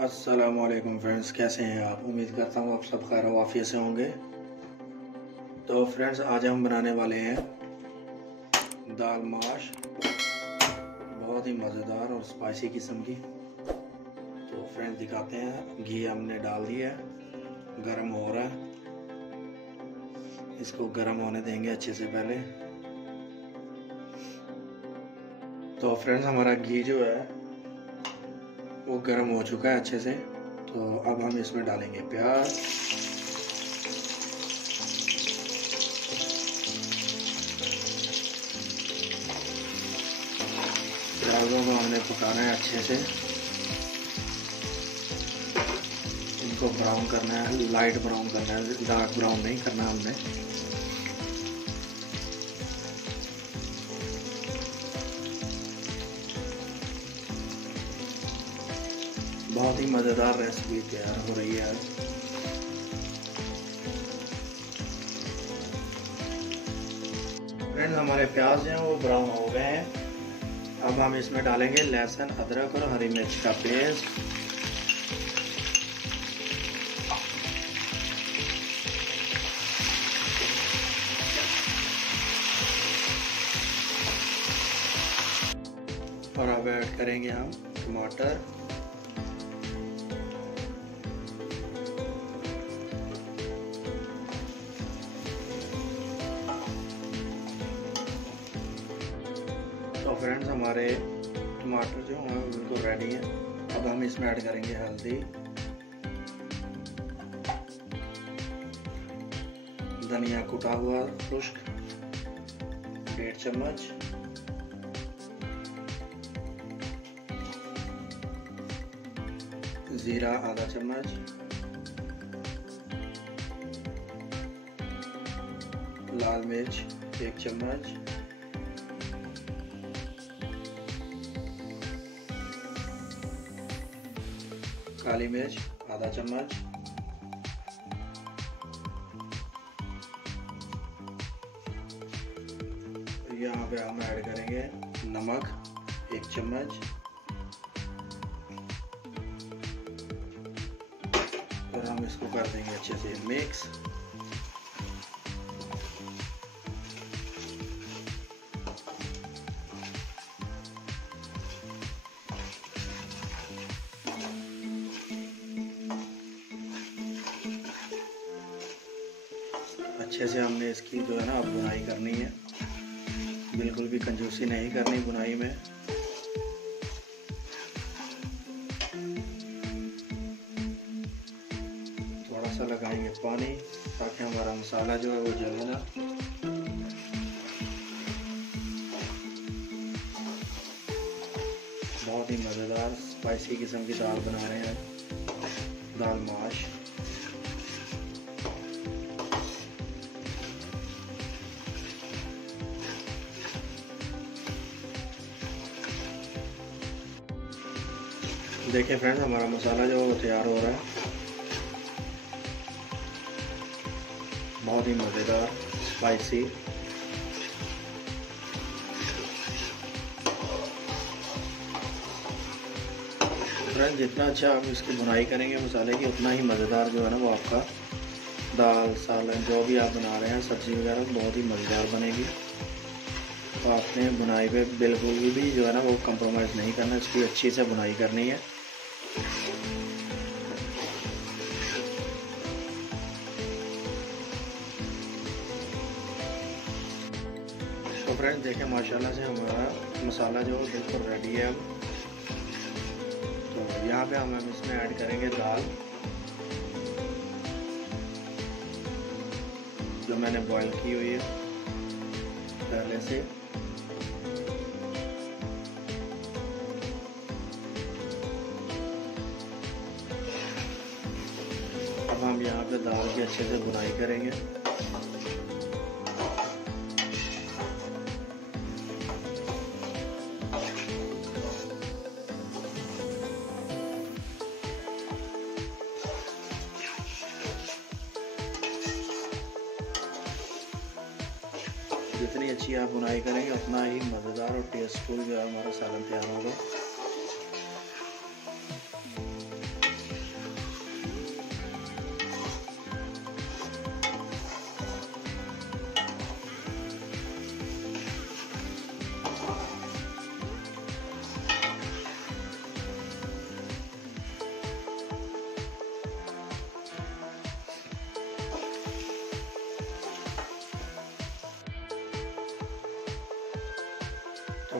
अस्सलामुअलैकुम फ्रेंड्स, कैसे हैं आप। उम्मीद करता हूँ आप सब खैर वाफियत से होंगे। तो फ्रेंड्स, आज हम बनाने वाले हैं दाल माश, बहुत ही मज़ेदार और स्पाइसी किस्म की। तो फ्रेंड्स दिखाते हैं। घी हमने डाल दिया है, गरम हो रहा है। इसको गरम होने देंगे अच्छे से पहले। तो फ्रेंड्स, हमारा घी जो है वो गर्म हो चुका है अच्छे से। तो अब हम इसमें डालेंगे प्याज, प्याजों को हमने पकाना है अच्छे से। इनको ब्राउन करना है, लाइट ब्राउन करना है, डार्क ब्राउन नहीं करना हमने। बहुत ही मज़ेदार रेसिपी तैयार हो रही है। फ्रेंड्स, हमारे प्याज हैं वो ब्राउन हो गए हैं। अब हम इसमें डालेंगे लहसुन, अदरक और हरी मिर्च का पेस्ट। और अब ऐड करेंगे हम टमाटर, तो फ्रेंड्स, हमारे टमाटर जो हैं बिल्कुल रेडी हैं। अब हम इसमें ऐड करेंगे हल्दी, धनिया कुटा हुआ खुश्क 1.5 चम्मच, जीरा आधा चम्मच, लाल मिर्च 1 चम्मच, काली मिर्च आधा चम्मच, यहाँ पे हम ऐड करेंगे नमक 1 चम्मच। और हम इसको कर देंगे अच्छे से मिक्स। अच्छे से हमने इसकी जो है ना अब बुनाई करनी है। बिल्कुल भी कंजूसी नहीं करनी बुनाई में। थोड़ा सा लगाएंगे पानी ताकि हमारा मसाला जो है वो जले ना। बहुत ही मज़ेदार स्पाइसी किस्म की दाल बना रहे हैं, दाल माश। देखिए फ्रेंड्स, हमारा मसाला जो है तैयार हो रहा है। बहुत ही मज़ेदार स्पाइसी। फ्रेंड्स, जितना अच्छा आप इसकी बुनाई करेंगे मसाले की, उतना ही मज़ेदार जो है ना वो आपका दाल सालन जो भी आप बना रहे हैं, सब्ज़ी वगैरह बहुत ही मज़ेदार बनेगी। तो आपने बुनाई पे बिल्कुल भी जो है ना वो कंप्रोमाइज़ नहीं करना, इसकी अच्छी से बुनाई करनी है। तो फ्रेंड्स देखें, माशाल्लाह से हमारा मसाला जो बिल्कुल रेडी है। अब तो यहाँ पे हम इसमें ऐड करेंगे दाल जो मैंने बॉईल की हुई है पहले से। अब हम यहाँ पे दाल की अच्छे से बुनाई करेंगे। जितनी अच्छी आप बुनाई करेंगे उतना ही मज़ेदार और टेस्टफुल जो है हमारा सालन तैयार होगा।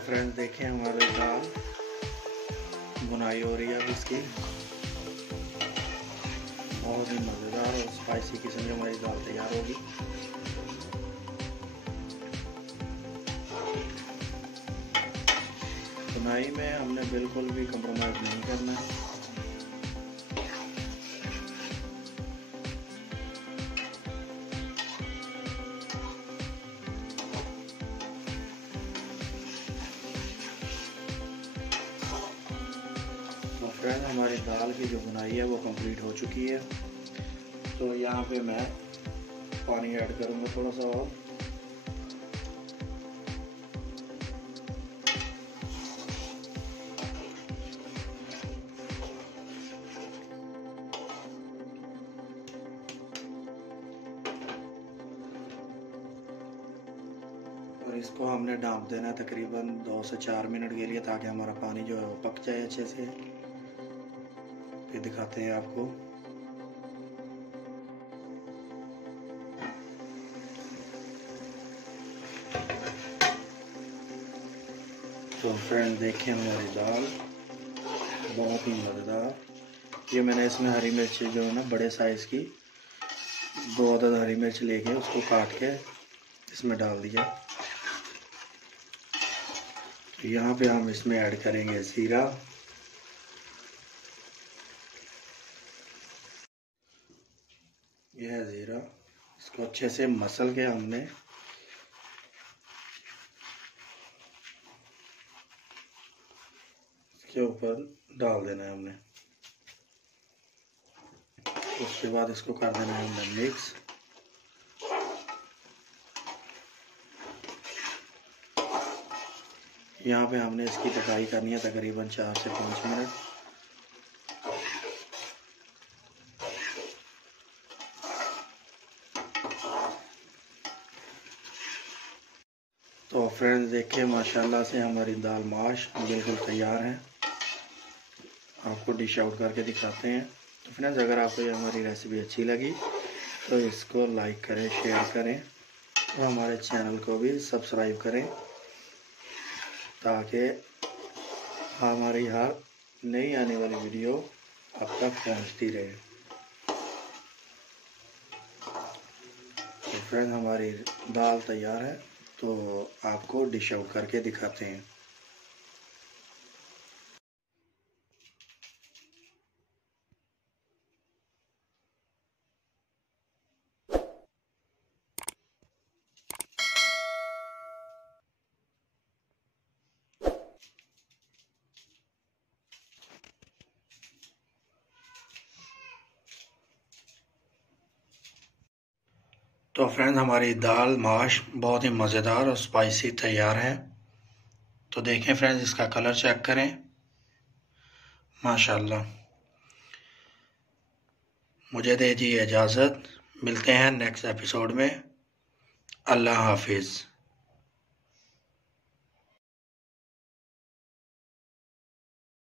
फ्रेंड्स देखें हमारी दाल बुनाई हो रही है अब इसकी। बहुत ही मज़ेदार और स्पाइसी किस्म की हमारी दाल तैयार होगी। बुनाई में हमने बिल्कुल भी कंप्रोमाइज़ नहीं करना है। तो फ्रेंड हमारी दाल की जो बुनाई है वो कंप्लीट हो चुकी है। तो यहाँ पे मैं पानी ऐड करूँगा थोड़ा सा और इसको हमने ढाँप देना है तकरीबन 2 से 4 मिनट के लिए, ताकि हमारा पानी जो है वो पक जाए अच्छे से। फिर दिखाते हैं आपको। तो फ्रेंड देखें हमारी दाल बहुत ही मज़ेदार। ये मैंने इसमें हरी मिर्च जो है ना बड़े साइज़ की 2 अदद हरी मिर्च लेके उसको काट के इसमें डाल दिया। तो यहाँ पे हम इसमें ऐड करेंगे ज़ीरा, यह है ज़ीरा। इसको अच्छे से मसल के हमने इसके ऊपर डाल देना है हमने। उसके बाद इसको कर देना है हमने मिक्स। यहाँ पे हमने इसकी पकाई करनी है तकरीबन 4 से 5 मिनट। तो फ्रेंड्स देखिए माशाल्लाह से हमारी दाल माश बिल्कुल तैयार है। आपको डिश आउट करके दिखाते हैं। तो फ्रेंड्स अगर आपको ये हमारी रेसिपी अच्छी लगी तो इसको लाइक करें, शेयर करें और हमारे चैनल को भी सब्सक्राइब करें, ताकि हमारी हर नई आने वाली वीडियो अब तक पहुंचती रहे। तो फ्रेंड्स हमारी दाल तैयार है, तो आपको डिश आउट करके दिखाते हैं। तो फ्रेंड्स हमारी दाल माश बहुत ही मज़ेदार और स्पाइसी तैयार है। तो देखें फ्रेंड्स, इसका कलर चेक करें, माशाल्लाह। मुझे दे दीजिए इजाज़त, मिलते हैं नेक्स्ट एपिसोड में। अल्लाह हाफिज़।